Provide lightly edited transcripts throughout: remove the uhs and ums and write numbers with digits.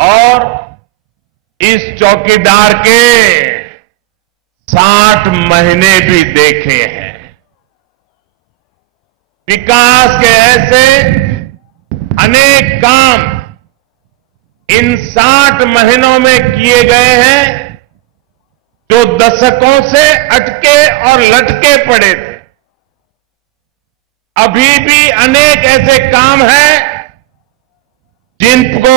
और इस चौकीदार के 60 महीने भी देखे हैं। विकास के ऐसे अनेक काम इन 60 महीनों में किए गए हैं जो दशकों से अटके और लटके पड़े थे। अभी भी अनेक ऐसे काम हैं जिनको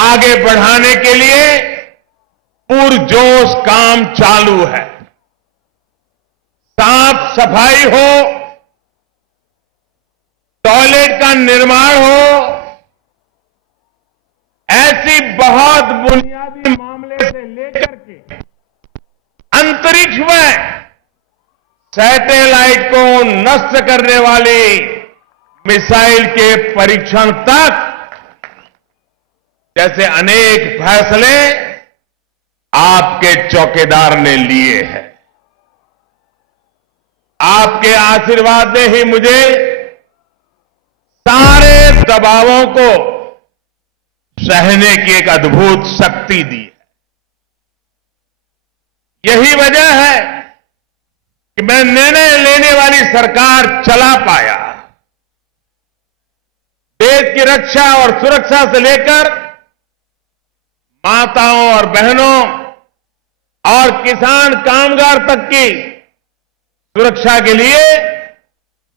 आगे बढ़ाने के लिए पुरजोश काम चालू है। साफ सफाई हो, टॉयलेट का निर्माण हो, ऐसी बहुत बुनियादी मामले से लेकर के अंतरिक्ष में सैटेलाइट को नष्ट करने वाली मिसाइल के परीक्षण तक जैसे अनेक फैसले आपके चौकीदार ने लिए हैं। आपके आशीर्वाद ने ही मुझे सारे दबावों को सहने की एक अद्भुत शक्ति दी है। यही वजह है कि मैं निर्णय लेने वाली सरकार चला पाया। देश की रक्षा और सुरक्षा से लेकर माताओं और बहनों और किसान कामगार तक की सुरक्षा के लिए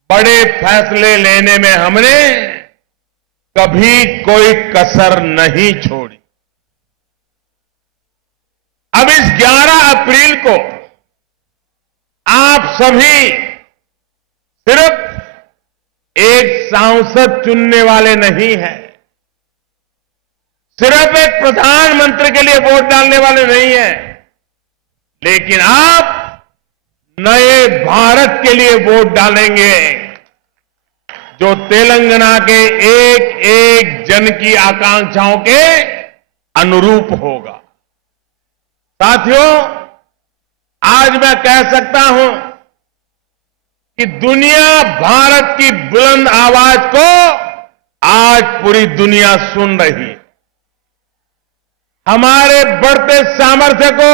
बड़े फैसले लेने में हमने कभी कोई कसर नहीं छोड़ी। अब इस 11 अप्रैल को आप सभी सिर्फ एक सांसद चुनने वाले नहीं हैं, सिर्फ एक प्रधानमंत्री के लिए वोट डालने वाले नहीं हैं, लेकिन आप नए भारत के लिए वोट डालेंगे जो तेलंगाना के एक एक जन की आकांक्षाओं के अनुरूप होगा। साथियों, आज मैं कह सकता हूं कि दुनिया भारत की बुलंद आवाज को आज पूरी दुनिया सुन रही है। हमारे बढ़ते सामर्थ्य को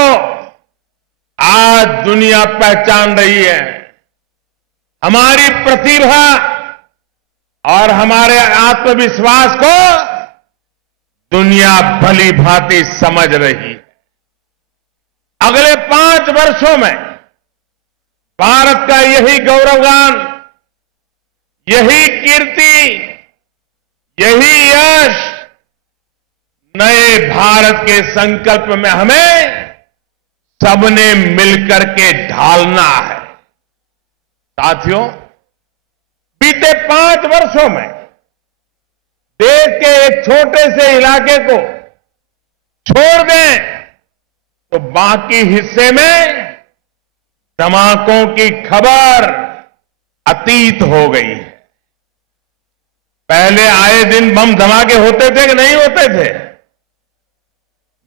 आज दुनिया पहचान रही है। हमारी प्रतिभा और हमारे आत्मविश्वास को दुनिया भली भांति समझ रही है। अगले 5 वर्षों में भारत का यही गौरवगान, यही कीर्ति, यही यश नए भारत के संकल्प में हमें सबने मिलकर के ढालना है। साथियों, बीते 5 वर्षों में देश के एक छोटे से इलाके को छोड़ दें तो बाकी हिस्से में धमाकों की खबर अतीत हो गई है। पहले आए दिन बम धमाके होते थे कि नहीं होते थे?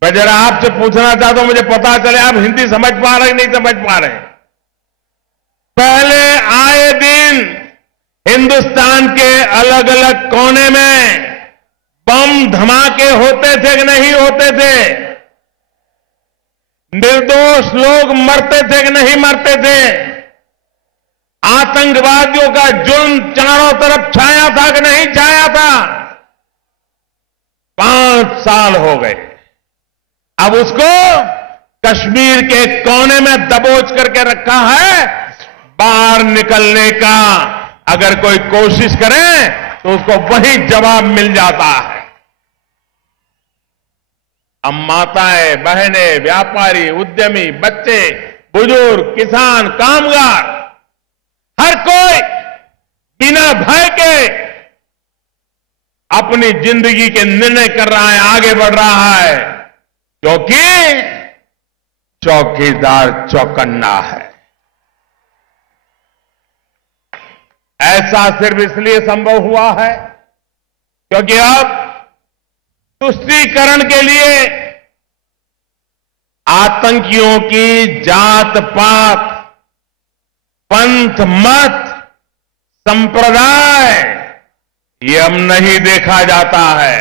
मैं जरा आपसे पूछना चाहता हूं, मुझे पता चले आप हिंदी समझ पा रहे नहीं समझ पा रहे। पहले आए दिन हिंदुस्तान के अलग अलग कोने में बम धमाके होते थे कि नहीं होते थे? निर्दोष लोग मरते थे कि नहीं मरते थे? आतंकवादियों का जुल्म चारों तरफ छाया था कि नहीं छाया था? 5 साल हो गए। अब उसको कश्मीर के कोने में दबोच करके रखा है। बाहर निकलने का अगर कोई कोशिश करे तो उसको वही जवाब मिल जाता है। अब माताएं, बहनें, व्यापारी, उद्यमी, बच्चे, बुजुर्ग, किसान, कामगार, हर कोई बिना भय के अपनी जिंदगी के निर्णय कर रहा है, आगे बढ़ रहा है, क्योंकि चौकीदार चौकन्ना है। ऐसा सिर्फ इसलिए संभव हुआ है क्योंकि अब तुष्टीकरण के लिए आतंकियों की जात पात, पंथ, मत, संप्रदाय ये अब नहीं देखा जाता है।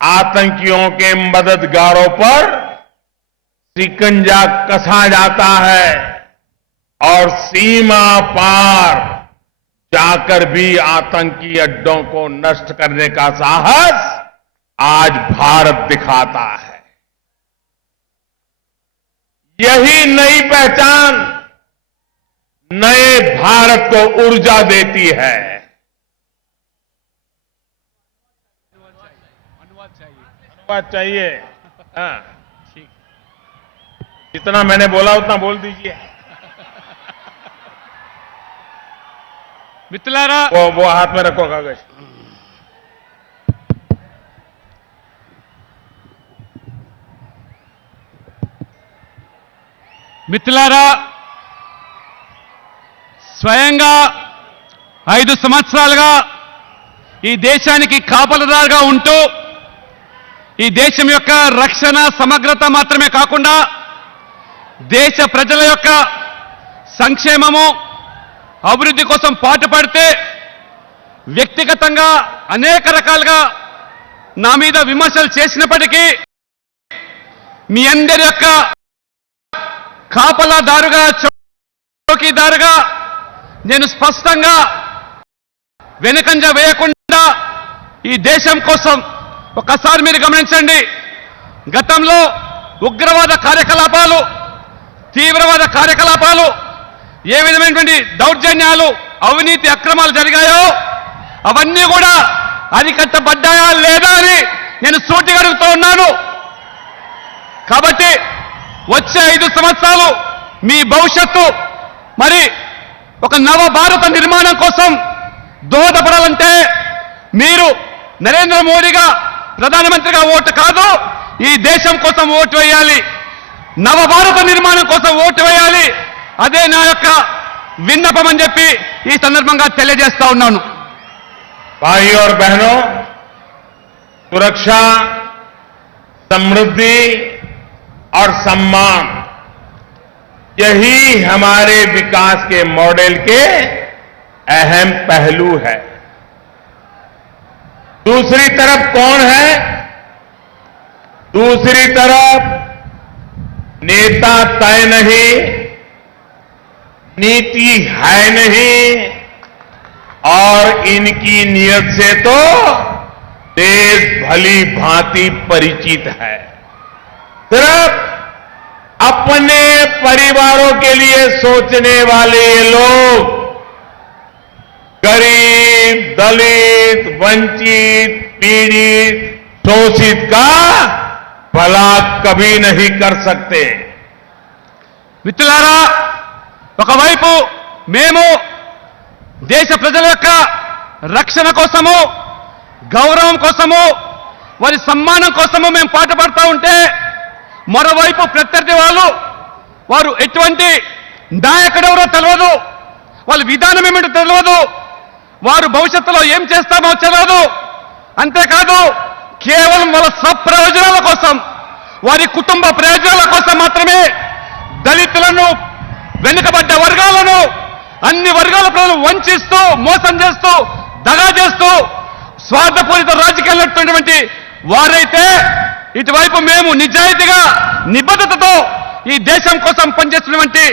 आतंकियों के मददगारों पर शिकंजा कसा जाता है और सीमा पार जाकर भी आतंकी अड्डों को नष्ट करने का साहस आज भारत दिखाता है। यही नई पहचान नए भारत को ऊर्जा देती है। अनुवाद चाहिए? हाँ ठीक, जितना मैंने बोला उतना बोल दीजिए। मित्रुलारा, वो हाथ में रखो कागज। మిత్రులారా, స్వయంగా 5 సంవత్సరాలుగా ఈ దేశానికి కాపలాదారుగా ఉంటూ ఈ దేశం యొక్క రక్షణ సమగ్రత మాత్రమే కాకుండా దేశ ప్రజల యొక్క సంక్షేమము అభివృద్ధి కోసం పాటుపడితే వ్యక్తిగతంగా అనేక రకాలుగా నా మీద విమర్శలు చేసినప్పటికీ మీ అందరి యొక్క కాపలాదారుగా చౌకీదారుగా నేను స్పష్టంగా వెనుకంజ వేయకుండా ఈ దేశం కోసం ఒకసారి మీరు గమనించండి. గతంలో ఉగ్రవాద కార్యకలాపాలు, తీవ్రవాద కార్యకలాపాలు, ఏ విధమైనటువంటి దౌర్జన్యాలు, అవినీతి అక్రమాలు జరిగాయో అవన్నీ కూడా అరికట్టబడ్డాయా లేదా అని నేను సూటిగా అడుగుతూ ఉన్నాను. కాబట్టి వచ్చే 5 సంవత్సరాలు మీ భవిష్యత్తు మరి ఒక నవ భారత నిర్మాణం కోసం దోహదపడాలంటే మీరు నరేంద్ర మోడీగా ప్రధానమంత్రిగా ఓటు కాదు, ఈ దేశం కోసం ఓటు వేయాలి, నవ భారత నిర్మాణం కోసం ఓటు వేయాలి. అదే నా యొక్క విన్నపం అని చెప్పి ఈ సందర్భంగా తెలియజేస్తా ఉన్నాను. भाइयों और बहनों, सुरक्षा, समृद्धि और सम्मान यही हमारे विकास के मॉडल के अहम पहलू है। दूसरी तरफ कौन है? दूसरी तरफ नेता तय नहीं, नीति है नहीं, और इनकी नियत से तो देश भली भांति परिचित है। सिर्फ अपने परिवारों के लिए सोचने वाले ये लोग गरीब, दलित, वंचित, पीड़ित, शोषित का भला कभी नहीं कर सकते। మిత్రులారా, ఒకవైపు మేము దేశ ప్రజల యొక్క రక్షణ కోసము, గౌరవం కోసము, వారి సమ్మానం కోసము మేము పాటుపడతా ఉంటే, మరోవైపు ప్రత్యర్థి వారు ఎటువంటి నాయకుడెవరో తెలియదు, వాళ్ళ విధానం ఏమిటో తెలియదు, వారు భవిష్యత్తులో ఏం చేస్తామో తెలియదు. అంతేకాదు కేవలం వాళ్ళ స్వప్రయోజనాల కోసం, వారి కుటుంబ ప్రయోజనాల కోసం మాత్రమే దళితులను, వెనుకబడ్డ వర్గాలను, అన్ని వర్గాల ప్రజలు వంచిస్తూ, మోసం చేస్తూ, దగా చేస్తూ స్వార్థపూరిత రాజకీయాలు నడుపుతున్నటువంటి వారైతే, ఇటువైపు మేము నిజాయితీగా నిబద్ధతతో ఈ దేశం కోసం పనిచేస్తున్నటువంటి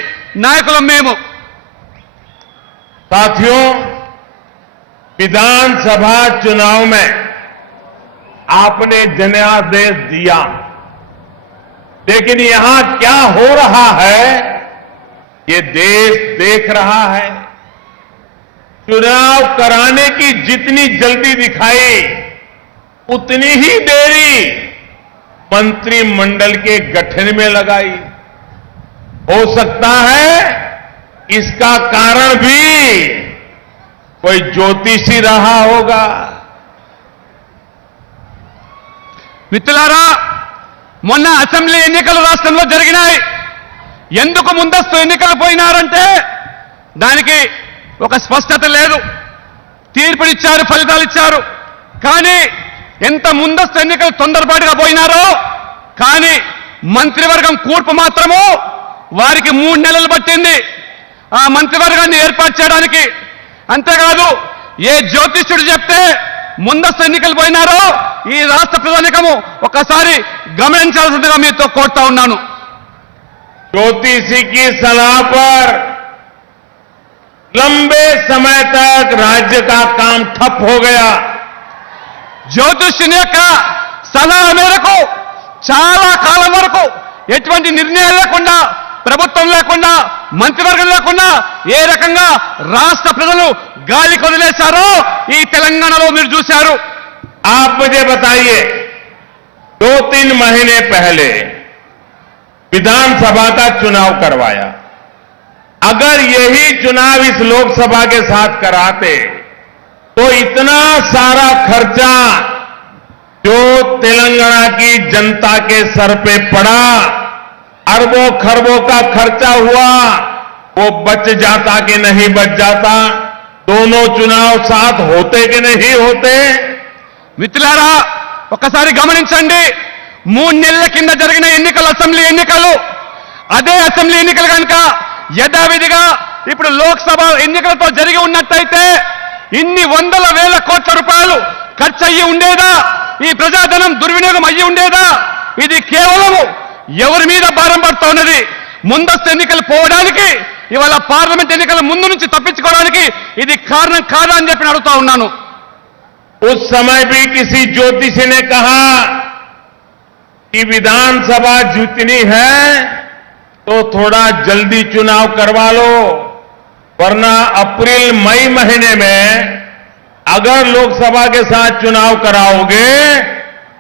నాయకులం మేము. साथियों, विधानसभा चुनाव में आपने जनादेश दिया, लेकिन यहां क्या हो रहा है ये देश देख रहा है। चुनाव कराने की जितनी जल्दी दिखाई, उतनी ही देरी मंत्रिमंडल के गठन में लगाई। हो सकता है इसका कारण भी कोई ज्योतिषी रहा होगा। మిత్రులారా, మొన్న అసెంబ్లీ ఎన్నికలు రాష్ట్రంలో జరిగినాయి. ఎందుకు ముందస్తు ఎన్నికలు పోయినారంటే దానికి ఒక స్పష్టత లేదు. తీర్పునిచ్చారు, ఫలితాలు ఇచ్చారు. కానీ ఎంత ముందస్తు ఎన్నికలు తొందరపాటుగా పోయినారో, కానీ మంత్రివర్గం కూర్పు మాత్రము వారికి 3 నెలలు పట్టింది ఆ మంత్రివర్గాన్ని ఏర్పాటు చేయడానికి. అంతేకాదు ఏ జ్యోతిష్యుడు చెప్తే ముందస్తు ఎన్నికలు పోయినారో ఈ రాష్ట్ర ప్రజానికము ఒకసారి గమనించాల్సిందిగా మీతో కోరుతా ఉన్నాను. ज्योतिषी की सलाह पर लंबे समय तक राज्य का काम ठप हो गया. జ్యోతిష్యుని యొక్క సలహా మేరకు చాలా కాలం వరకు ఎటువంటి నిర్ణయాలు లేకుండా, ప్రభుత్వం లేకుండా, మంత్రివర్గం లేకుండా ఏ రకంగా రాష్ట్ర ప్రజలు గాలి కొదిలేశారో ఈ తెలంగాణలో మీరు చూశారు. आप मुझे बताइए, 2-3 महीने पहले विधानसभा का चुनाव करवाया. अगर यही चुनाव इस लोकसभा के साथ कराते तो इतना सारा खर्चा जो तेलंगाना की जनता के सर पे पड़ा, अरबों खरबों का खर्चा हुआ, वो बच जाता कि नहीं बच जाता? दोनों चुनाव साथ होते कि नहीं होते? మిత్రులారా ఒకసారి గమనించండి. 3 నెలల కింద జరిగిన ఎన్నికలు, అసెంబ్లీ ఎన్నికలు, అదే అసెంబ్లీ ఎన్నికలు కనుక యథావిధిగా ఇప్పుడు లోక్సభ ఎన్నికలతో జరిగి ఉన్నట్టయితే ఇన్ని వందల వేల కోట్ల రూపాయలు ఖర్చు అయ్యి ఉండేదా? ఈ ప్రజాధనం దుర్వినియోగం అయ్యి ఉండేదా? ఇది కేవలం ఎవరి మీద భారం పడుతూ ఉన్నది? ముందస్తు ఎన్నికలు పోవడానికి, ఇవాళ పార్లమెంట్ ఎన్నికల ముందు నుంచి తప్పించుకోవడానికి ఇది కారణం కాదా అని చెప్పి అడుగుతా ఉన్నాను. उस समय भी किसी ज्योतिषी ने कहा कि विधानसभा जीतनी है तो थोड़ा जल्दी चुनाव करवा लो, वरना अप्रैल मई महीने में अगर लोकसभा के साथ चुनाव कराओगे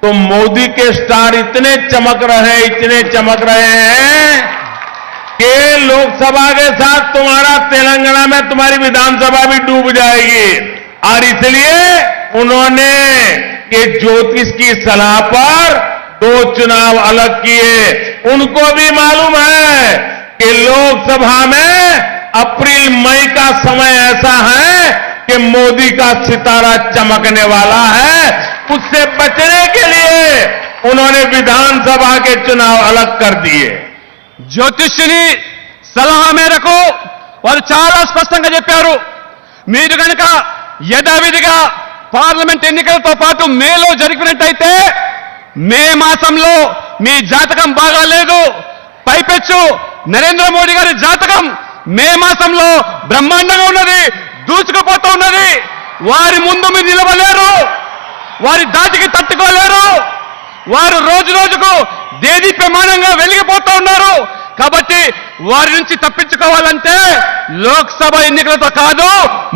तो मोदी के स्टार इतने चमक रहे हैं कि लोकसभा के साथ तुम्हारा तेलंगाना में तुम्हारी विधानसभा भी डूब जाएगी. और इसलिए उन्होंने ये ज्योतिष की सलाह पर 2 चुनाव अलग किए. उनको भी मालूम है कि लोकसभा में अप्रैल मई का समय ऐसा है कि मोदी का सितारा चमकने वाला है. उससे बचने के लिए उन्होंने विधानसभा के चुनाव अलग कर दिए. జ్యోతిష్యుని సలహా మేరకు వారు చాలా స్పష్టంగా చెప్పారు. మీరు కనుక యథావిధిగా పార్లమెంట్ ఎన్నికలతో పాటు మేలో జరిపినట్టయితే మే మాసంలో మీ జాతకం బాగాలేదు. పైపెచ్చు నరేంద్ర మోడీ గారి జాతకం మే మాసంలో బ్రహ్మాండంగా ఉన్నది, దూసుకుపోతూ ఉన్నది. వారి ముందు మీరు నిలవలేరు, వారి దాటికి తట్టుకోలేరు. వారు రోజు రోజుకు దేదీప్యమానంగా వెలిగిపోతూ ఉన్నారు. కాబట్టి వారి నుంచి తప్పించుకోవాలంటే లోక్సభ ఎన్నికలతో కాదు,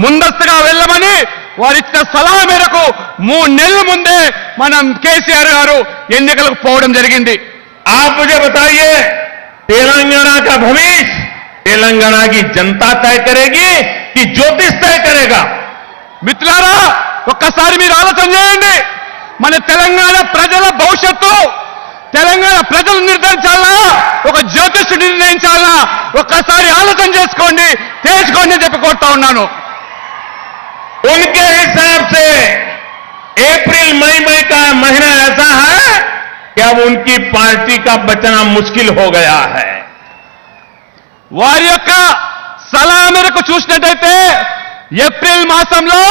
ముందస్తుగా వెళ్ళమని వారిచ్చిన సలహా మేరకు 3 నెలల ముందే మనం కేసీఆర్ గారు ఎన్నికలకు పోవడం జరిగింది. आप मुझे बताइए, तेलंगाना का भविष्य तेलंगाना की जनता तय करेगी कि ज्योतिष तय करेगा? మిత్రులారా ఒక్కసారి మీరు ఆలోచన చేయండి. మన తెలంగాణ ప్రజల భవిష్యత్తు తెలంగాణ ప్రజలు నిర్ణయించాలా, ఒక జ్యోతిష్యుడు నిర్ణయించాలా? ఒక్కసారి ఆలోచన చేసుకోండి, తెలుసుకోండి అని చెప్పి కోరుతా ఉన్నాను. उनके हिसाब से अप्रैल मई का महीना ऐसा है कि अब उनकी पार्टी का बचना मुश्किल हो गया है. వారి యొక్క సలహా మేరకు చూసినట్టయితే ఏప్రిల్ మాసంలో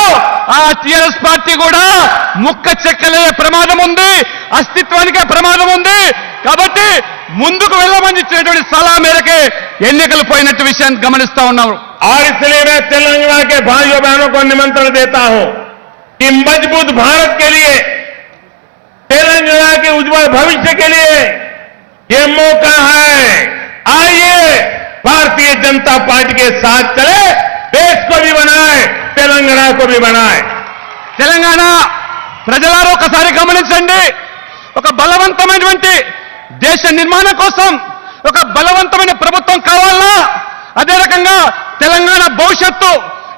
ఆ టీఆర్ఎస్ పార్టీ కూడా ముక్క చెక్కలే ప్రమాదం ఉంది, అస్తిత్వానికే ప్రమాదం ఉంది. కాబట్టి ముందుకు వెళ్ళమని ఇచ్చినటువంటి సలహా మేరకే ఎన్నికలు పోయినట్టు విషయాన్ని గమనిస్తా ఉన్నాము. और इसलिए मैं तेलंगाना के भाइयों बहनों को निमंत्रण देता हूं कि मजबूत भारत के लिए, तेलंगाना के उज्जवल भविष्य के लिए ये मौका है. आइए भारतीय जनता पार्टी के साथ चले, देश को भी बनाए, तेलंगाना को भी बनाए. తెలంగాణ ప్రజలారా ఒకసారి గమనించండి. ఒక బలవంతమైనటువంటి దేశ నిర్మాణం కోసం ఒక బలవంతమైన ప్రభుత్వం కావాలా? అదే రకంగా తెలంగాణ భవిష్యత్తు,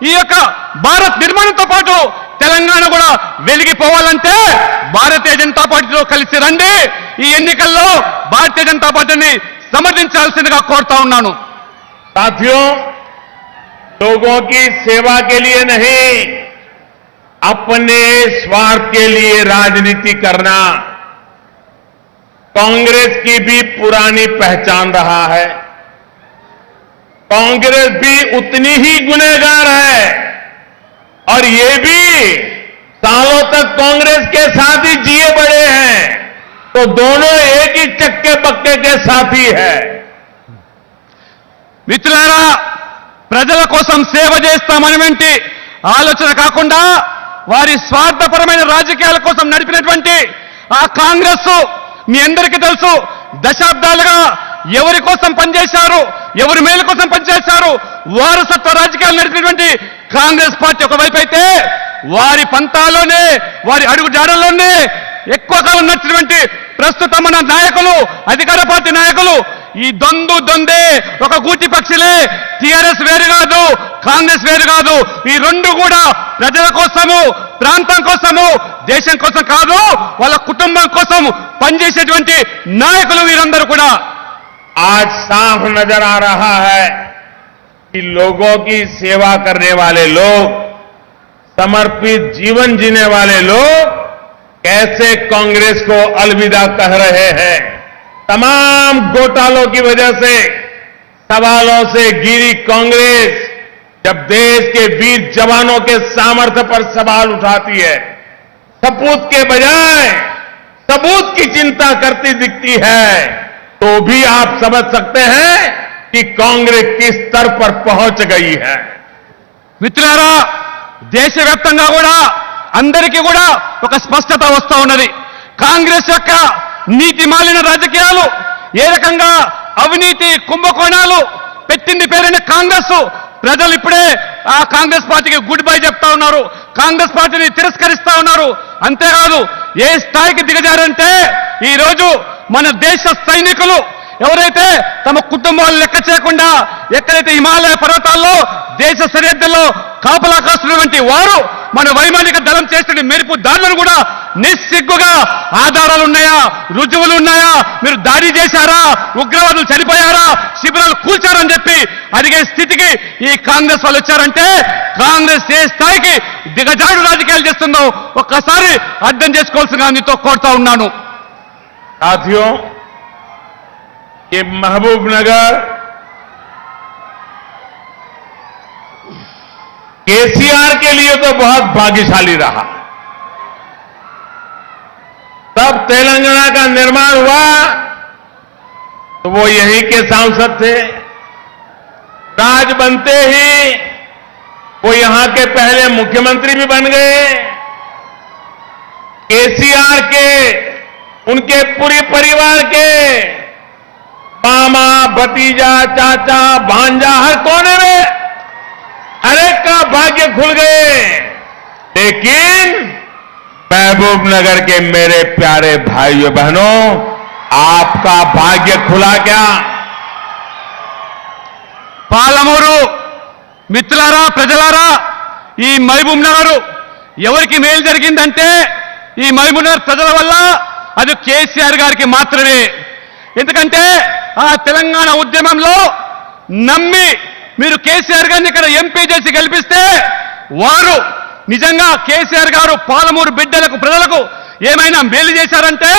ఈ యొక్క భారత్ నిర్మాణంతో పాటు తెలంగాణ కూడా వెలిగిపోవాలంటే భారతీయ జనతా పార్టీతో కలిసి రండి. ఈ ఎన్నికల్లో భారతీయ జనతా పార్టీని సమర్థించాల్సిందిగా కోరుతా ఉన్నాను. साथियों, लोगों की सेवा के लिए नहीं, अपने स्वार्थ के लिए राजनीति करना कांग्रेस की भी पुरानी पहचान रहा है. कांग्रेस भी उतनी ही गुनहगार है और ये भी सालों तक कांग्रेस के साथ ही जिए बड़े हैं, तो दोनों एक ही चक्के पक्के के साथी है। మిత్రులారా, ప్రజల కోసం సేవ చేస్తామనేటువంటి ఆలోచన కాకుండా వారి స్వార్థపరమైన రాజకీయాల కోసం నడిపినటువంటి ఆ కాంగ్రెస్ మీ అందరికీ తెలుసు, దశాబ్దాలుగా ఎవరి కోసం పనిచేశారు, ఎవరి మేలు కోసం పనిచేశారు, వారసత్వ రాజకీయాలు నడిపినటువంటి కాంగ్రెస్ పార్టీ ఒకవైపు అయితే, వారి పంతాలోనే వారి అడుగు జాడల్లోనే ఎక్కువ కాలం నడిచినటువంటి ప్రస్తుత మన నాయకులు, అధికార పార్టీ నాయకులు ఈ దొందే ఒక గూటి పక్షులే. టీఆర్ఎస్ వేరు కాదు, కాంగ్రెస్ వేరు కాదు. ఈ రెండు కూడా ప్రజల కోసము, ప్రాంతం కోసము, దేశం కోసం కాదు, వాళ్ళ కుటుంబం కోసం పనిచేసేటువంటి నాయకులు వీరందరూ కూడా. आज साफ नजर आ रहा है कि लोगों की सेवा करने वाले लोग, समर्पित जीवन जीने वाले लोग कैसे कांग्रेस को अलविदा कह रहे हैं। तमाम घोटालों की वजह से, सवालों से घिरी कांग्रेस जब देश के वीर जवानों के सामर्थ्य पर सवाल उठाती है, सपूत के बजाय सबूत की चिंता करती दिखती है, तो भी आप समझ सकते हैं कि कांग्रेस किस स्तर पर पहुंच गई है। మిత్రులారా, దేశవ్యాప్తంగా కూడా అందరికీ కూడా ఒక స్పష్టత వస్తూ ఉన్నది. కాంగ్రెస్ యొక్క నీతి మాలిన రాజకీయాలు, ఏ రకంగా అవినీతి కుంభకోణాలు పెట్టింది పేరైన కాంగ్రెస్, ప్రజలు ఇప్పుడే ఆ కాంగ్రెస్ పార్టీకి గుడ్ బై చెప్తా ఉన్నారు, కాంగ్రెస్ పార్టీని తిరస్కరిస్తా ఉన్నారు. అంతేకాదు, ఏ స్థాయికి దిగజారంటే ఈ రోజు మన దేశ సైనికులు ఎవరైతే తమ కుటుంబాలు లెక్క చేయకుండా ఎక్కడైతే హిమాలయ పర్వతాల్లో దేశ సరిహద్దుల్లో కాపలా కాస్తున్నటువంటి వారు మన వైమానిక దళం చేస్తున్న మెరుపు దాడులను కూడా నిస్సిగ్గుగా ఆధారాలు ఉన్నాయా, రుజువులు ఉన్నాయా, మీరు దాడి చేశారా, ఉగ్రవాదులు చనిపోయారా, శిబిరాలు కూల్చారని చెప్పి అడిగే స్థితికి ఈ కాంగ్రెస్ వాళ్ళు వచ్చారంటే, కాంగ్రెస్ ఏ స్థాయికి దిగజాడు రాజకీయాలు చేస్తుందో ఒక్కసారి అర్థం చేసుకోవాల్సిందిగా మీతో కోరుతా ఉన్నాను. साथियों, ये महबूबनगर केसीआर के लिए तो बहुत भाग्यशाली रहा। तब तेलंगाना का निर्माण हुआ तो वो यहीं के सांसद थे। राज बनते ही वो यहां के पहले मुख्यमंत्री भी बन गए। केसीआर के, उनके पूरे परिवार के मामा, भतीजा, चाचा, भांजा, हर कोने में हर एक का भाग्य खुल गए। लेकिन महबूब नगर के मेरे प्यारे भाइयों बहनों, आपका भाग्य खुला क्या? పాలమూరు మిత్రులారా, ప్రజలారా, ఈ మహబూబ్ నగర్ ఎవరికి మేలు జరిగిందంటే ఈ మహబూబ్ నగర్ ప్రజల వల్ల అది కేసీఆర్ గారికి మాత్రమే. ఎందుకంటే ఆ తెలంగాణ ఉద్యమంలో నమ్మి మీరు కేసీఆర్ గారిని ఇక్కడ ఎంపీ చేసి గెలిపిస్తే వారు నిజంగా కేసీఆర్ గారు పాలమూరు బిడ్డలకు, ప్రజలకు ఏమైనా మేలు చేశారంటే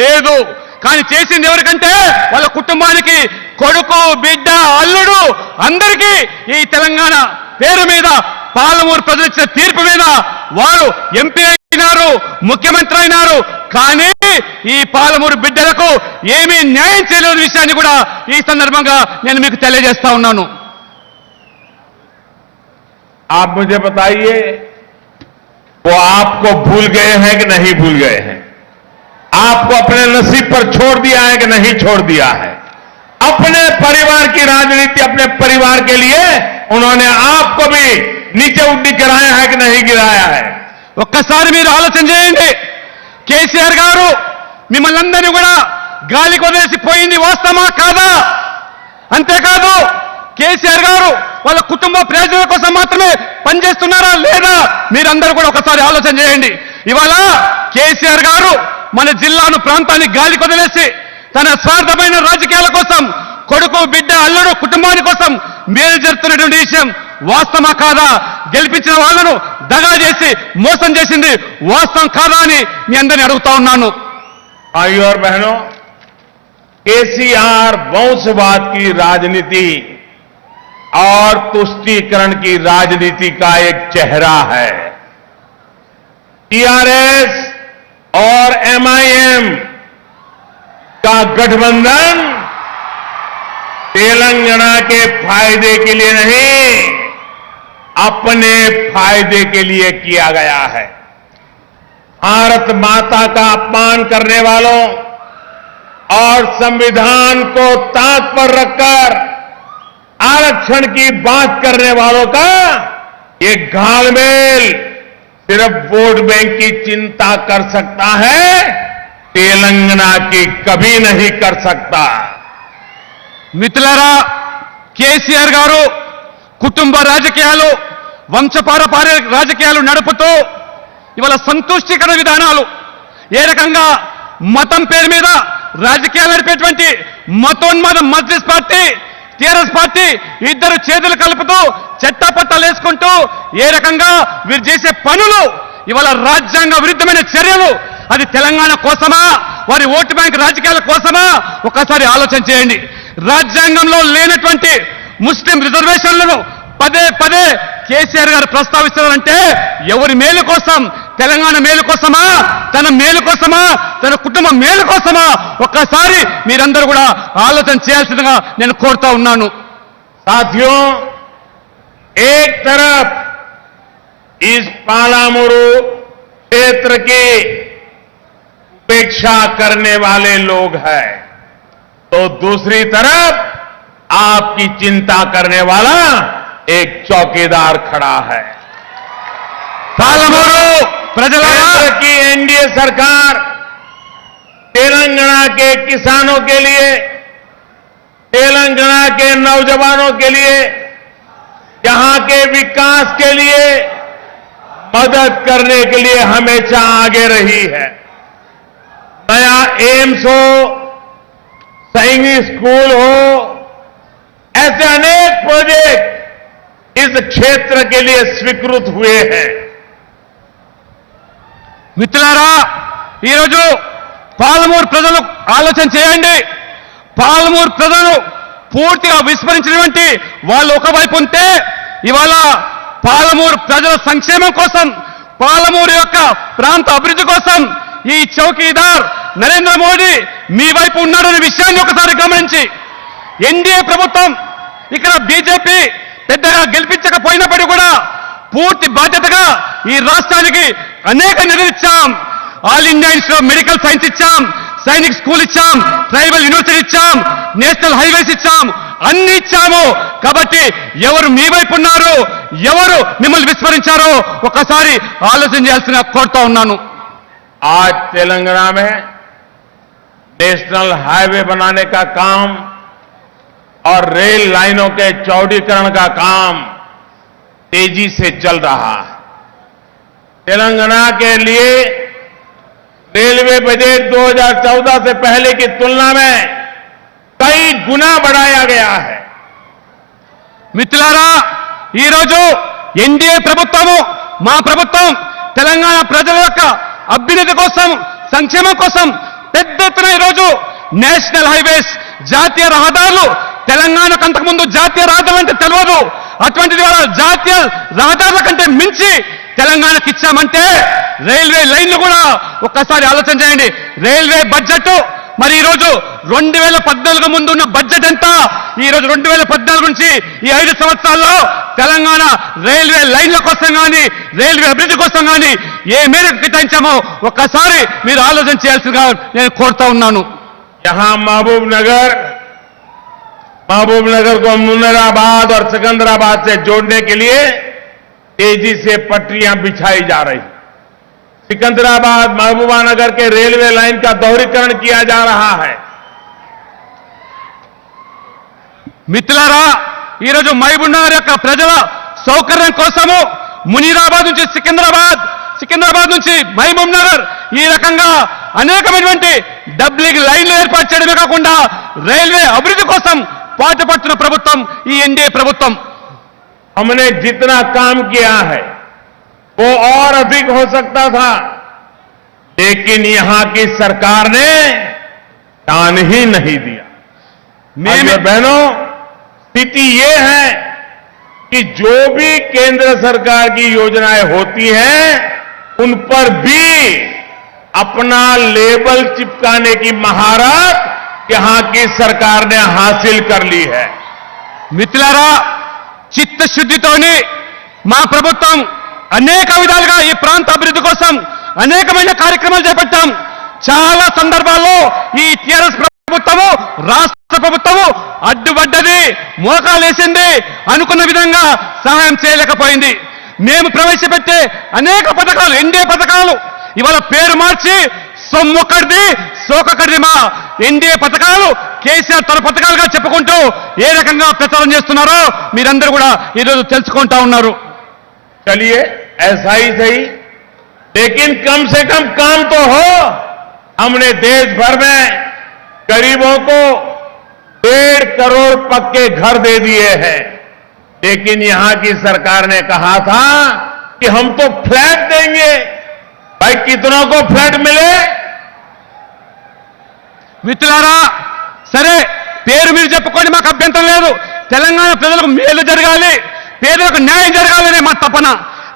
లేదు. కానీ చేసింది ఎవరికంటే వాళ్ళ కుటుంబానికి, కొడుకు, బిడ్డ, అల్లుడు అందరికీ ఈ తెలంగాణ పేరు మీద, పాలమూరు ప్రజలు ఇచ్చిన తీర్పు మీద వారు ఎంపీ అయినారు, ముఖ్యమంత్రి అయినారు. కానీ ఈ పాలమూరు బిడ్డలకు ఏమీ న్యాయం చేయలేని విషయాన్ని కూడా ఈ సందర్భంగా నేను మీకు తెలియజేస్తా ఉన్నాను. आप मुझे बताइए, वो आपको भूल गए हैं कि नहीं भूल गए हैं? आपको अपने नसीब पर छोड़ दिया है कि नहीं छोड़ दिया है? अपने परिवार की राजनीति, अपने परिवार के लिए उन्होंने आपको भी नीचे उड्डी गिराया है कि नहीं गिराया है? ఒక్కసారి మీరు ఆలోచన చేయండి. కేసీఆర్ గారు మిమ్మల్ని అందరినీ కూడా గాలికి వదిలేసి పోయింది వాస్తవమా కాదా? అంతేకాదు, కేసీఆర్ గారు వాళ్ళ కుటుంబ ప్రయోజనాల కోసం మాత్రమే పనిచేస్తున్నారా లేదా? మీరందరూ కూడా ఒకసారి ఆలోచన చేయండి. ఇవాళ కేసీఆర్ గారు మన జిల్లాను, ప్రాంతాన్ని గాలికి వదిలేసి తన స్వార్థమైన రాజకీయాల కోసం, కొడుకు, బిడ్డ, అల్లుడు కుటుంబాని కోసం మేలు జరుగుతున్నటువంటి విషయం వాస్తవమా కాదా? గెలిపించిన వాళ్ళను దగా చేసి మోసం చేసింది వాస్తవం కాదా అని మీ అందరినీ అడుగుతా ఉన్నాను. भाइयों और बहनों, केसीआर वंशवाद की राजनीति और तुष्टीकरण की राजनीति का एक चेहरा है। टीआरएस और एमआईएम का गठबंधन तेलंगाना के फायदे के लिए नहीं, अपने फायदे के लिए किया गया है। भारत माता का अपमान करने वालों और संविधान को ताक पर रखकर आरक्षण की बात करने वालों का ये घालमेल सिर्फ वोट बैंक की चिंता कर सकता है, तेलंगाना की कभी नहीं कर सकता। మిత్రులారా, కేసీఆర్ గారు కుటుంబ రాజకీయాలు, వంశపారపర్య రాజకీయాలు నడుపుతూ ఇవాళ సంతుష్టికర విధానాలు, ఏ రకంగా మతం పేరు మీద రాజకీయాలు నడిపేటువంటి మతోన్మాద మజ్లిస్ పార్టీ, టీఆర్ఎస్ పార్టీ ఇద్దరు చేతులు కలుపుతూ చట్టపట్టాలు వేసుకుంటూ ఏ రకంగా వీరు చేసే పనులు ఇవాళ రాజ్యాంగ విరుద్ధమైన చర్యలు, అది తెలంగాణ కోసమా, వారి ఓటు బ్యాంక్ రాజకీయాల కోసమా? ఒకసారి ఆలోచన చేయండి. రాజ్యాంగంలో లేనటువంటి ముస్లిం రిజర్వేషన్లను పదే పదే కేసీఆర్ గారు ప్రస్తావిస్తున్నారంటే ఎవరి మేలు కోసం? తెలంగాణ మేలు కోసమా, తన మేలు కోసమా, తన కుటుంబం మేలు కోసమా? ఒక్కసారి మీరందరూ కూడా ఆలోచన చేయాల్సిందిగా నేను కోరుతా ఉన్నాను. साथियों, एक तरफ इस पालामुरू क्षेत्र की उपेक्षा करने वाले लोग हैं, तो दूसरी तरफ आपकी चिंता करने वाला एक चौकीदार खड़ा है। పాలమూరు ప్రజలారా, केंद्र की एनडीए सरकार तेलंगाना के किसानों के लिए, तेलंगाना के नौजवानों के लिए, यहां के विकास के लिए मदद करने के लिए हमेशा आगे रही है। नया एम्स हो, सैनिक स्कूल हो, ऐसे अनेक प्रोजेक्ट इस क्षेत्र के लिए स्वीकृत हुए हैं। మిత్రులారా, ఈరోజు పాలమూరు ప్రజలు ఆలోచన చేయండి. పాలమూరు ప్రజలు పూర్తిగా విస్మరించినటువంటి వాళ్ళు ఒకవైపు ఉంటే, ఇవాళ పాలమూరు ప్రజల సంక్షేమం కోసం, పాలమూరు యొక్క ప్రాంత అభివృద్ధి కోసం ఈ చౌకీదార్ నరేంద్ర మోడీ మీ వైపు ఉన్నాడనే విషయాన్ని ఒకసారి గమనించి, ఎన్డీఏ ప్రభుత్వం ఇక్కడ బీజేపీ పెద్దగా గెలిపించకపోయినప్పటికీ కూడా పూర్తి బాధ్యతగా ఈ రాష్ట్రానికి అనేక నిధులు ఇచ్చాం. All India institute of medical science ఇచ్చాం, సైనిక్ స్కూల్ ఇచ్చాం, ట్రైబల్ యూనివర్సిటీ ఇచ్చాం, నేషనల్ హైవేస్ ఇచ్చాం, అన్ని ఇచ్చాము. కాబట్టి ఎవరు మీ వైపు ఉన్నారు, ఎవరు మిమ్మల్ని విస్మరించారో ఒకసారి ఆలోచన చేయాల్సిన కోరుతా ఉన్నాను. आज तेलंगाना में नेशनल हाईवे बनाने का काम और रेल लाइनों के चौड़ीकरण का काम तेजी से चल रहा है। तेलंगाना के लिए रेलवे बजट 2014 से पहले की तुलना में कई गुना बढ़ाया गया है। మిత్రులారా, ఈరోజు ఎన్డీఏ ప్రభుత్వము, మా ప్రభుత్వం తెలంగాణ ప్రజల యొక్క అభ్యున్నతి కోసం, సంక్షేమం కోసం పెద్ద ఎత్తున ఈరోజు నేషనల్ హైవేస్, జాతీయ రహదారులు, తెలంగాణకు అంతకుముందు జాతీయ రహదారులు అంటే తెలియదు, అటువంటిది వాళ్ళ జాతీయ రహదారుల కంటే మించి తెలంగాణకు ఇచ్చామంటే రైల్వే లైన్లు కూడా ఒక్కసారి ఆలోచన చేయండి. రైల్వే బడ్జెట్ మరి ఈరోజు 2014 ముందు ఉన్న బడ్జెట్ ఎంత? ఈరోజు 2014 నుంచి ఈ 5 సంవత్సరాల్లో తెలంగాణ రైల్వే లైన్ల కోసం కానీ, రైల్వే అభివృద్ధి కోసం కానీ ఏ మేరకు కేటాయించామో ఒక్కసారి మీరు ఆలోచన చేయాల్సిందిగా నేను కోరుతా ఉన్నాను. यहां महबूबनगर को मुनराबाद और सिकंदराबाद से जोड़ने के लिए तेजी से पटरियां बिछाई जा रही। सिकंदराबाद महबूबानगर के रेलवे लाइन का दोहरीकरण किया जा रहा है। మిత్రులారా, ఈరోజు మహబూబ్ నగర్ యొక్క ప్రజల సౌకర్యం కోసము మునీరాబాద్ నుంచి సికింద్రాబాద్ నుంచి మహబూబ్ నగర్ ఈ రకంగా అనేకమైనటువంటి డబ్లింగ్ లైన్లు ఏర్పాటు చేయడమే కాకుండా రైల్వే అభివృద్ధి కోసం పాటుపడుతున్న ప్రభుత్వం ఈ ఎన్డీఏ ప్రభుత్వం. हमने जितना काम किया है वो और अधिक हो सकता था, लेकिन यहां की सरकार ने ध्यान ही नहीं दिया। भाइयों बहनों, स्थिति ये है कि जो भी केंद्र सरकार की योजनाएं होती हैं उन पर भी अपना लेबल चिपकाने की महारत यहां की सरकार ने हासिल कर ली है। మిత్రులారా, చిత్తశుద్ధితోని మా ప్రభుత్వం అనేక విధాలుగా ఈ ప్రాంత అభివృద్ధి కోసం అనేకమైన కార్యక్రమాలు చేపట్టాం. చాలా సందర్భాల్లో ఈ టీఆర్ఎస్ ప్రభుత్వము, రాష్ట్ర ప్రభుత్వము అడ్డుపడ్డది, మోకాలేసింది, అనుకున్న విధంగా సహాయం చేయలేకపోయింది. మేము ప్రవేశపెట్టే అనేక పథకాలు, ఎన్డీఏ పథకాలు ఇవాళ పేరు మార్చి సొమ్మొక్కడిది సోకొక్కడిది మా ఎన్డీఏ పథకాలు కేసీఆర్ తన పథకాలుగా చెప్పుకుంటూ ఏ రకంగా ప్రచారం చేస్తున్నారో మీరందరూ కూడా ఈరోజు తెలుసుకుంటా ఉన్నారు. चलिए ऐसा ही सही, लेकिन कम से कम काम तो हो। हमने देश भर में गरीबों को 1.5 करोड़ पक्के घर दे दिए हैं, लेकिन यहां की सरकार ने कहा था कि हम तो फ्लैट देंगे। भाई कितनों को फ्लैट मिले? మిత్రులారా, సరే పేరు మీరు చెప్పుకోండి, మాకు అభ్యంతరం లేదు. తెలంగాణ ప్రజలకు మేలు జరగాలి, పేదలకు న్యాయం జరగాలనే మా తపన.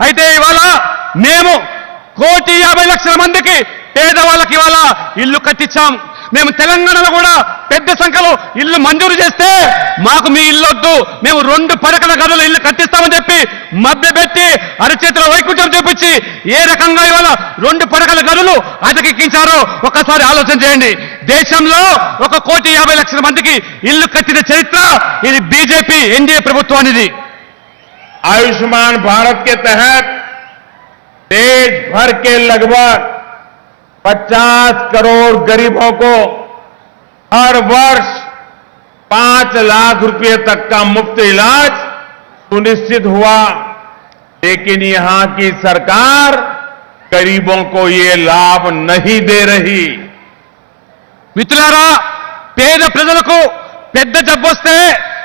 అయితే ఇవాళ మేము 1,50,00,000 మందికి పేదవాళ్ళకి ఇవాళ ఇల్లు కట్టించాం. మేము తెలంగాణలో కూడా పెద్ద సంఖ్యలో ఇల్లు మంజూరు చేస్తే మాకు మీ ఇల్లు వద్దు, మేము 2 పడకల గదులు ఇల్లు కట్టిస్తామని చెప్పి మభ్యపెట్టి అరచేతిలో వైకుంఠం చూపించి ఏ రకంగా ఇవాళ 2 పడకల గదులు అటకెక్కించారో ఒక్కసారి ఆలోచన చేయండి. దేశంలో 1,50,00,000 మందికి ఇల్లు కట్టిన చరిత్ర ఇది బీజేపీ ఎన్డీఏ ప్రభుత్వానిది. आयुष्मान भारत के तहत देश भर के लगभग 50 करोड़ गरीबों को हर वर्ष 5 लाख रुपए तक का मुफ्त इलाज सुनिश्चित हुआ, लेकिन यहां की सरकार गरीबों को ये लाभ नहीं दे रही। మిత్రులారా, పేద ప్రజలకు పెద్ద జబ్బు వస్తే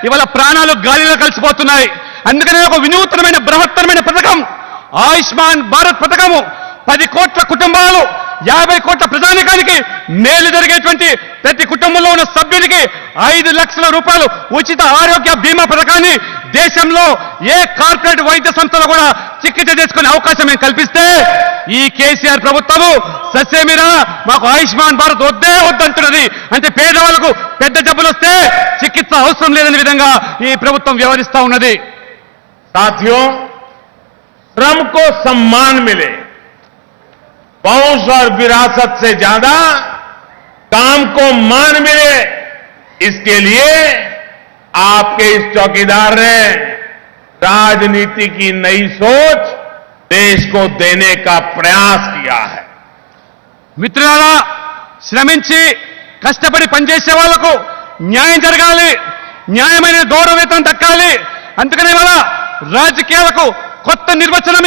ఇవాళ ప్రాణాలు గాలిలో కలిసిపోతున్నాయి. అందుకనే ఒక వినూత్నమైన బృహత్తరమైన పథకం ఆయుష్మాన్ భారత్ పథకము 10 కోట్ల కుటుంబాలు, 50 కోట్ల ప్రజానికానికి మేలు జరిగేటువంటి ప్రతి కుటుంబంలో ఉన్న సభ్యునికి 5 లక్షల రూపాయలు ఉచిత ఆరోగ్య బీమా పథకాన్ని దేశంలో ఏ కార్పొరేట్ వైద్య సంస్థలో కూడా చికిత్స చేసుకునే అవకాశం మేము కల్పిస్తే ఈ కేసీఆర్ ప్రభుత్వము ససేమిరా మాకు ఆయుష్మాన్ భారత్ వద్దే వద్దంటున్నది. అంటే పేదవాళ్లకు పెద్ద జబ్బులు వస్తే చికిత్స అవసరం లేదనే విధంగా ఈ ప్రభుత్వం వ్యవహరిస్తా ఉన్నది. साथियों, श्रम को सम्मान मिले, वंश और विरासत से ज्यादा काम को मान मिले, इसके लिए आपके इस चौकीदार ने राजनीति की नई सोच देश को देने का प्रयास किया है. మిత్రులారా, శ్రమించి కష్టపడి పనిచేసే వాళ్లకు న్యాయం జరగాలి, న్యాయమైన గౌరవవేతనం దక్కాలి. అందుకనే ఇవాళ రాజకీయాలకు కొత్త నిర్వచనం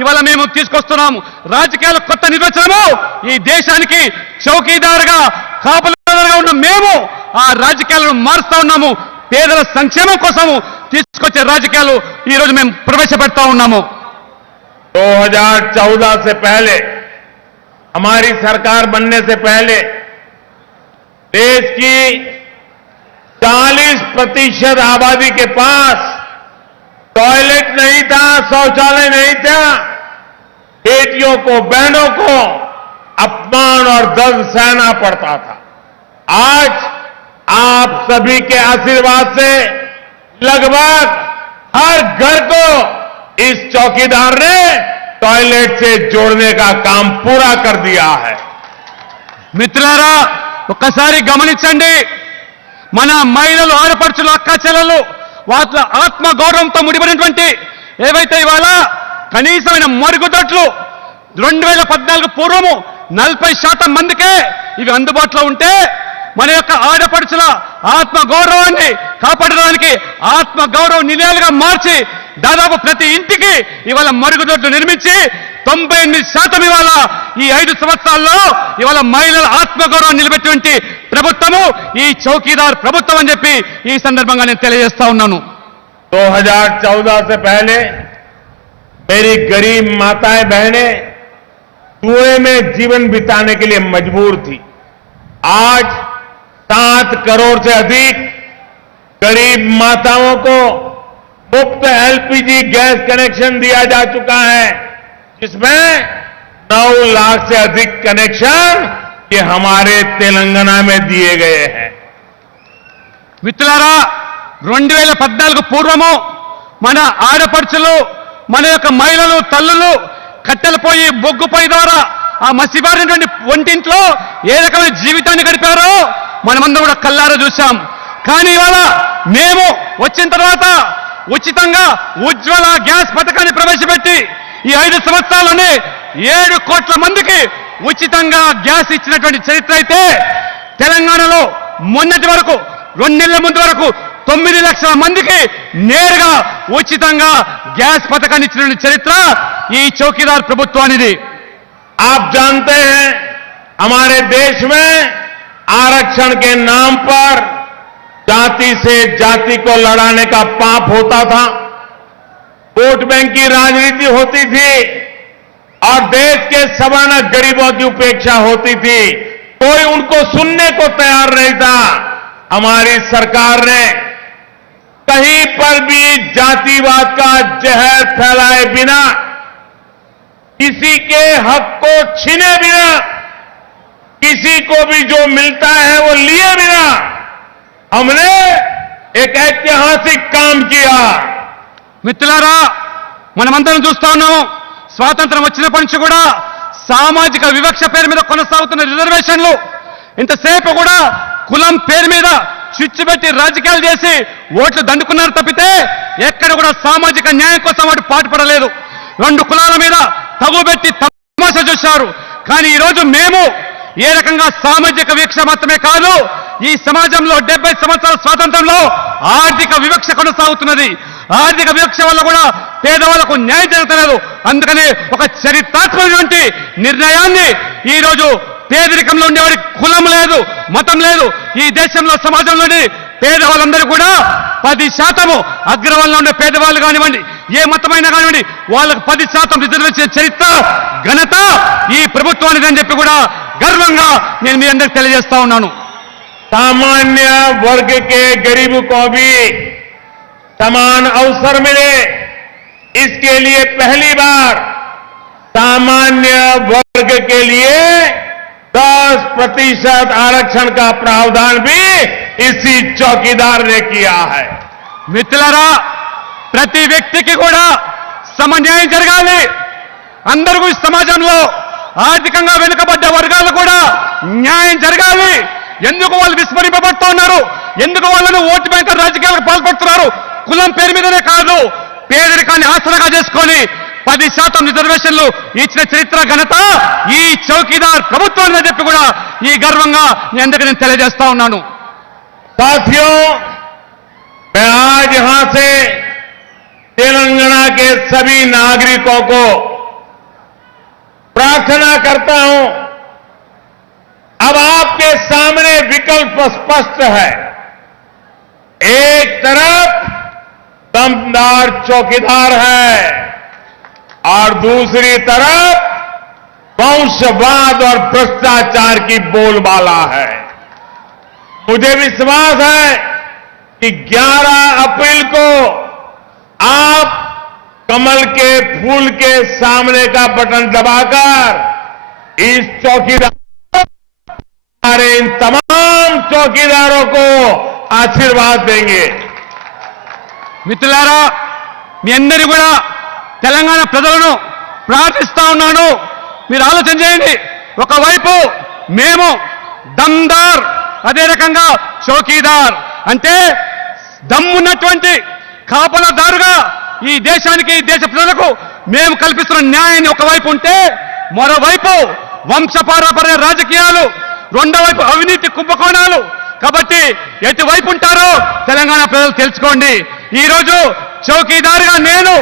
ఇవాళ మేము తీసుకొస్తున్నాము. రాజకీయాలకు కొత్త నిర్వచనము ఈ దేశానికి చౌకీదారుగా కాపలాదారుగా ఉన్న మేము ఆ రాజకీయాలను మారుస్తా ఉన్నాము. పేదల సంక్షేమం కోసము తీసుకొచ్చే రాజకీయాలు ఈ రోజు మేము ప్రవేశపెడతా ఉన్నాము. 2014 से पहले, हमारी सरकार बनने से पहले देश की 40% आबादी के पास टॉयलेट नहीं था, शौचालय नहीं था. बेटियों को, बहनों को अपमान और दर्द सहना पड़ता था. आज आप सभी के आशीर्वाद से लगभग हर घर को इस चौकीदार ने टॉयलेट से जोड़ने का काम पूरा कर दिया है. మిత్రులారా, ఒక్కసారి గమనించండి. మన మహిళలు, ఆడపడుచులు, అక్క చెల్లెలు వాళ్ళ ఆత్మ గౌరవంతో ముడిపడినటువంటి ఏవైతే ఇవాళ కనీసమైన మరుగుదొడ్లు 2014 పూర్వము 40% మందికే ఇవి అందుబాటులో ఉంటే మన యొక్క ఆడపడుచుల ఆత్మ గౌరవాన్ని కాపాడడానికి ఆత్మ గౌరవ నిలయాలుగా మార్చి దాదాపు ప్రతి ఇంటికి ఇవాళ మరుగుదొడ్లు నిర్మించి 98% ఇవాళ ఈ 5 సంవత్సరాల్లో ఇవాళ మహిళల ఆత్మగౌరవం నిలబెట్టినటువంటి ప్రభుత్వము ఈ చౌకీదార్ ప్రభుత్వం అని చెప్పి ఈ సందర్భంగా నేను తెలియజేస్తా ఉన్నాను. 2014 से पहले मेरी गरीब माताएं बहनें कुएं में जीवन बिताने के लिए मजबूर थी. आज 7 करोड़ से अधिक गरीब माताओं को मुफ्त एलपीजी गैस कनेक्शन दिया जा चुका है, जिसमें 9 लाख से अधिक कनेक्शन ये हमारे तेलंगाना में दिए गए हैं। మిత్రులారా 2014 పూర్వము మన ఆడపడుచులు మన యొక్క మహిళలు తల్లులు కట్టెలపోయి బొగ్గుపై ద్వారా ఆ మసిబారినటువంటి ఒంటింట్లో ఏ రకమైన జీవితాన్ని గడిపారో మనమందరం కూడా కళ్ళారా చూశాం. కానీ ఇవాళ మేము వచ్చిన తర్వాత ఉచితంగా ఉజ్వల గ్యాస్ పథకాన్ని ప్రవేశపెట్టి ఈ 5 సంవత్సరాల్లోనే 7 కోట్ల మందికి ఉచితంగా గ్యాస్ ఇచ్చినటువంటి చరిత్ర అయితే తెలంగాణలో మొన్నటి వరకు 2 నెలల ముందు వరకు 9 లక్షల మందికి నేరుగా ఉచితంగా గ్యాస్ పథకాన్ని ఇచ్చిన చరిత్ర ఈ చౌకీదార్ ప్రభుత్వానిది. आप जानते हैं हमारे देश में आरक्षण के नाम पर जाति से जाति को लड़ाने का पाप होता था, वोट बैंक की राजनीति होती थी और देश के सवर्ण गरीबों की उपेक्षा होती थी. कोई उनको सुनने को तैयार नहीं था. हमारी सरकार ने कहीं पर भी जातिवाद का जहर फैलाए बिना, किसी के हक को छीने बिना, किसी को भी जो मिलता है वो लिए बिना हमने एक ऐतिहासिक काम किया. మిత్రులారా మనమందరం చూస్తా ఉన్నాం, స్వాతంత్రం వచ్చినప్పటి నుంచి కూడా సామాజిక వివక్ష పేరు మీద కొనసాగుతున్న రిజర్వేషన్లు, ఇంతసేపు కూడా కులం పేరు మీద చిచ్చుపెట్టి రాజకీయాలు చేసి ఓట్లు దండుకున్నారు తప్పితే ఎక్కడ కూడా సామాజిక న్యాయం కోసం వాడు పాటుపడలేదు. 2 కులాల మీద తగుబెట్టి తమాషా చూశారు. కానీ ఈరోజు మేము ఏ రకంగా సామాజిక వివక్ష మాత్రమే కాదు, ఈ సమాజంలో 70 సంవత్సరాల స్వాతంత్రంలో ఆర్థిక వివక్ష కొనసాగుతున్నది. ఆర్థిక వివక్ష వల్ల కూడా పేదవాళ్లకు న్యాయం జరుగుతలేదు. అందుకనే ఒక చరిత్రాత్మకమైన నిర్ణయాన్ని ఈరోజు పేదరికంలో ఉండేవాడికి కులం లేదు, మతం లేదు. ఈ దేశంలో సమాజంలోని పేదవాళ్ళందరూ కూడా 10% అగ్రవర్ణంలో ఉండే పేదవాళ్ళు కానివ్వండి, ఏ మతమైనా కానివ్వండి, వాళ్ళకు 10% రిజర్వేషన్ చరిత్ర ఘనత ఈ ప్రభుత్వానికి అని చెప్పి కూడా గర్వంగా నేను మీ అందరికి తెలియజేస్తా ఉన్నాను. सामान्य वर्ग के गरीब को भी समान अवसर मिले, इसके लिए पहली बार सामान्य वर्ग के लिए 10% आरक्षण का प्रावधान भी इसी चौकीदार ने किया है. మిత్రులారా ప్రతి వ్యక్తికి కూడా సమన్యాయం జరగాలి. అందరికీ సమాజంలో ఆర్థికంగా వెనుకబడ్డ వర్గాలు కూడా న్యాయం జరగాలి. ఎందుకు వాళ్ళు విస్మరింపబడుతూ ఉన్నారు, ఎందుకు వాళ్ళను ఓటు బ్యాంక్ రాజకీయాలకు పాల్పడుతున్నారు? కులం పేరు మీదనే కాదు, పేదరికాన్ని ఆసరాగా చేసుకొని 10% రిజర్వేషన్లు ఇచ్చిన చరిత్ర ఘనత ఈ చౌకీదార్ ప్రభుత్వాన్ని చెప్పి కూడా ఈ గర్వంగా మీ అందరికీ నేను తెలియజేస్తా ఉన్నాను. साथियों, मैं आज यहां से तेलंगाना के सभी नागरिकों को प्रार्थना करता हूं, अब आपके सामने विकल्प स्पष्ट है. एक तरफ दमदार चौकीदार है और दूसरी तरफ वंशवाद और भ्रष्टाचार की बोलबाला है. मुझे विश्वास है कि 11 अप्रैल को आप कमल के फूल के सामने का बटन दबाकर इस चौकीदार हमारे इन तमाम चौकीदारों को आशीर्वाद देंगे. మిత్రులారా మీ అందరి కూడా తెలంగాణ ప్రజలను ప్రార్థిస్తా ఉన్నాను. మీరు ఆలోచన చేయండి. ఒకవైపు మేము దమ్దార్, అదే రకంగా చౌకీదార్ అంటే దమ్మున్నటువంటి కాపలాదారుగా ఈ దేశానికి, ఈ దేశ ప్రజలకు మేము కల్పిస్తున్న న్యాయాన్ని ఒకవైపు ఉంటే, మరోవైపు వంశపారంపర్య రాజకీయాలు, రెండో వైపు అవినీతి కుంభకోణాలు. కాబట్టి ఎటువైపు ఉంటారో తెలంగాణ ప్రజలు తెలుసుకోండి. ఈ రోజు చౌకీదారుగా నేను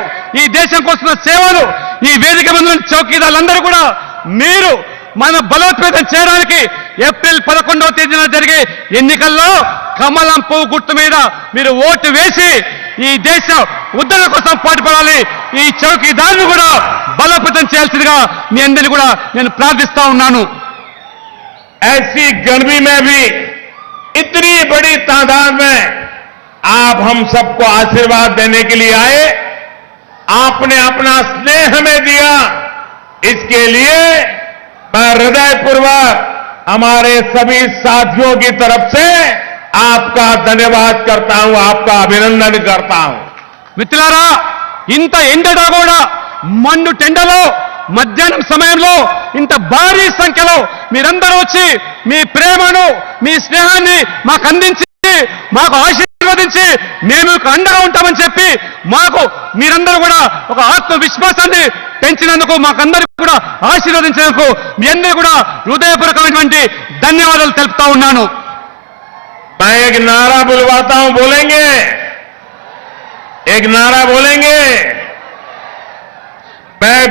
ఈ దేశం కోసం సేవలు, ఈ వేదిక మీద చౌకీదారులందరూ కూడా మీరు మన బలోపేతం చేయడానికి ఏప్రిల్ 11వ తేదీన జరిగే ఎన్నికల్లో కమలం పువ్వు గుర్తు మీద మీరు ఓటు వేసి ఈ దేశ ఉద్ధరణ కోసం పాటుపడాలి. ఈ చౌకీదారును కూడా బలోపేతం చేయాల్సిందిగా మీ అందరినీ కూడా నేను ప్రార్థిస్తా ఉన్నాను. ऐसी गर्मी में भी इतनी बड़ी तादाद में आप हम सबको आशीर्वाद देने के लिए आए. आपने अपना स्नेह हमें दिया, इसके लिए मैं हृदयपूर्वक हमारे सभी साथियों की तरफ से आपका धन्यवाद करता हूं, आपका अभिनंदन करता हूं। మిత్రులారా, ఇంత ఎండగా కూడా మండు టెండలో మధ్యాహ్నం సమయంలో ఇంత భారీ సంఖ్యలో మీరందరూ వచ్చి మీ ప్రేమను మీ స్నేహాన్ని మాకు అందించి మాకు ఆశీర్వదించి మేము అండగా ఉంటామని చెప్పి మాకు మీరందరూ కూడా ఒక ఆత్మవిశ్వాసాన్ని పెంచినందుకు మాకందరికీ కూడా ఆశీర్వదించినందుకు మీ అందరూ కూడా హృదయపూర్వకమైనటువంటి ధన్యవాదాలు తెలుపుతా ఉన్నాను. मैं एक नारा बुलवाता हूं, बोलेंगे? एक नारा बोलेंगे? मैं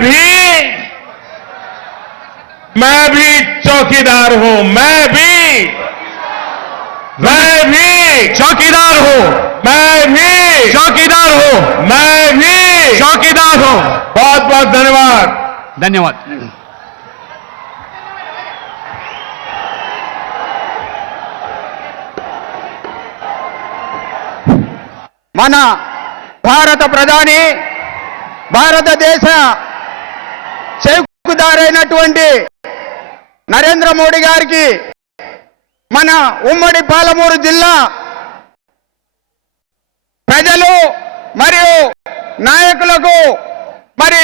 भी चौकीदार हूं, मैं भी चौकीदार हूं, मैं भी चौकीदार हूं, चौकीदार हूं। बहुत बहुत धन्यवाद। धन्यवाद. మన భారత ప్రధాని భారతదేశ చౌకీదారైనటువంటి నరేంద్ర మోడీ గారికి మన ఉమ్మడి పాలమూరు జిల్లా ప్రజలు మరియు నాయకులకు మరి